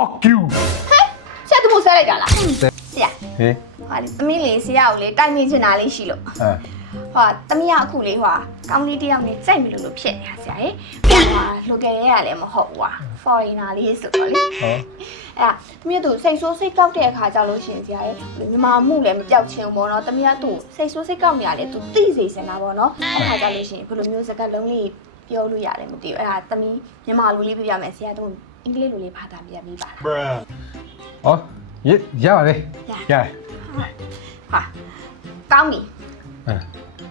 fuck you ဆရာသူ့ကိုဆဲလိုက်တာလားဆရာ ဟေး ဟာလေသမီးလေးဆရာကိုလေတိုက်မိချင်တာလေးရှိလို့ ဟိုသမီးကအခုလေးဟိုကောင်းလေးတယောက်နဲ့ကြိုက်မလို့ဖြစ်နေတာဆရာရေဟိုလိုကယ်ရဲရလည်းမဟုတ်ဘူးကွာ foreigner လေးဆိုတော့လေအဲ့ဒါသမီးကသူစိတ်ဆိုးစိတ်ကောက်တဲ့အခါကြောက်လို့ရှင်ဆရာရေမြန်မာမှုလည်းမပြောက်ချင်းဘောနော်သမီးကသူစိတ်ဆိုးစိတ်ကောက်နေရလေသူသိစေစင်တာပေါ့နော်အဲ့ခါကြောက်လို့ရှင်ဘယ်လိုမျိုးစကားလုံးလေးပြောလို့ရတယ်မသိဘူးအဲ့ဒါသမီးမြန်မာလူလေးပြပြမယ်ဆရာသူအင်္ဂလိပ်လူလေးဖာတာပြပြီးပါလား ဩရပါတယ်ရတယ် ဟာကောင်းပြီ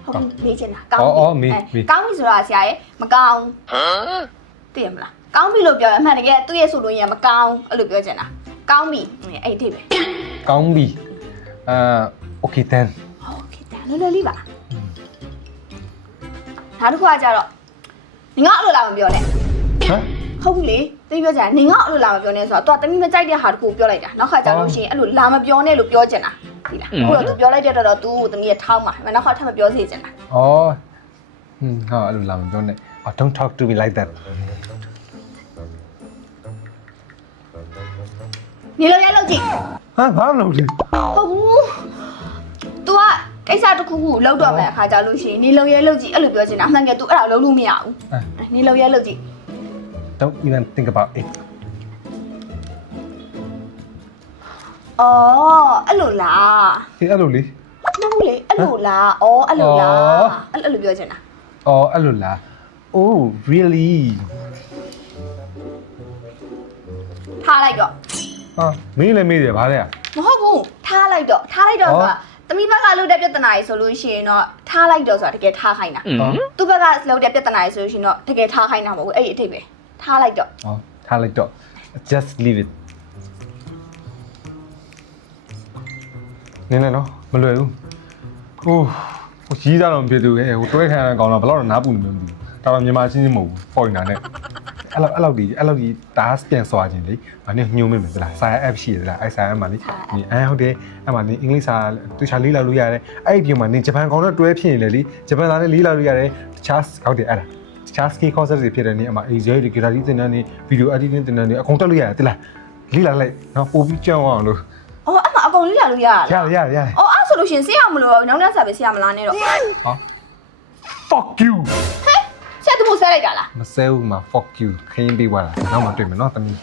ဟုတ်မေးချင်တာကောင်းပြီကောင်းပြီဆိုတာဆရာရေမကောင်းသိရမလားကောင်းပြီလို့ပြောရအမှန်တကယ်သူ့ရဲ့ဆိုလို့ရမကောင်းအဲ့လိုပြောချင်တာကောင်းပြီအဲ့ဒီပဲ ကောင်းပြီokay then okay then လောလောလေးပါနောက်တစ်ခုကကြတော့ငါ့အလိုလာမပြောနဲ့ဟုတ်ပြီလေသိပြောချင်နေငါ့အလိုလာမပြောနဲ့ဆိုတော့ तू တမီးမကြိုက်တဲ့ဟာတခုပြောလိုက်တာနောက်ခါကြလို့ရှိရင်အဲ့လိုလာမပြောနဲ့လို့ပြောချင်တာဒီလားအခုတော့ तू ပြောလိုက်တဲ့တော့ तू တမီးရထောင်းပါနောက်ခါထပ်မပြောစေချင်တာ ဟာအဲ့လိုလာမပြောနဲ့ don't talk to me like that နေလို့ရလို့ကြည့် ဟာဘာလို့လဲ ဟုတ်ဘူး तू ကကိစ္စတစ်ခုခုလောက်တော့မယ်အခါကြလို့ရှိရင်နေလုံရဲလို့ကြည့်အဲ့လိုပြောချင်တာအမှန်က तू အဲ့ဒါလုံးလို့မရဘူးနေလုံရဲလို့ကြည့် don't even think about it အော်အဲ့လိုလား ဒီအဲ့လိုလေ မဟုတ်လေအဲ့လိုလားအော်အဲ့လိုလားအဲ့လိုပြောချင်တာ အဲ့လိုလား oh really ထားလိုက်တော့ ဟာမင်းလည်းမေးတယ်ဗါလဲ မဟုတ်ဘူးထားလိုက်တော့ဆိုတာတမိဘက်ကလှုပ်တဲ့ပြဿနာကြီးဆိုလို့ရှိရင်တော့ထားလိုက်တော့ဆိုတာတကယ်ထားခိုင်းတာသူ့ဘက်ကလှုပ်တဲ့ပြဿနာကြီးဆိုလို့ရှိရင်တော့တကယ်ထားခိုင်းတာမဟုတ်ဘူးအဲ့ဒီအထိပ်ပဲထားလိုက်တော့ ထားလိုက်တော့ just leave it နင်းနော်မလွယ်ဘူးဟိုကြီးသားတော့မဖြစ်သူဟိုတွဲခံရတဲ့ကောင်တော့ဘယ်တော့နားပူနေမှမသိဘူးဒါတော့မြန်မာချင်းချင်းမဟုတ်ဘူး foreigner နဲ့အဲ့လောက်ဒီဒါပြန်စွာခြင်းလေဘာနဲ့ညှိုးမိမယ်သလားစာ app ရှိရလားအဲ့စာ app မှာလေဒီဟုတ်တယ်အဲ့မှာနေအင်္ဂလိပ်စာသူချာလေးလာလို့ရတယ်အဲ့ဒီပြင်မှာနေဂျပန်ကောင်တော့တွဲဖြစ်နေလေလေဂျပန်သားနဲ့လေးလာလို့ရတယ်တခြားဟုတ်တယ်အဲ့ဒါတခြား skill concept တွေဖြစ်တယ်နေအမ Asia တွေ gallery တင်တဲ့နေ video editing တင်တဲ့နေအကုန်တက်လို့ရတယ်တိလားလေးလာလိုက်နော်ပို့ပြီးကြောင်းအောင်လို့အော်အဲ့မှာအကုန်လေးလာလို့ရလားရတယ်အော်အဲ့ဆိုလို့ရှင်ဆရာမလို့နောက်နောက်စာပဲဆရာမလားနဲ့တော့ fuck you ဆရာသူ့ကိုဆဲလိုက်တာလားမဆဲဘူးမှာ fuck you ခင်းပေးသွားတာနောက်မှတွေ့မယ်နော်တမီး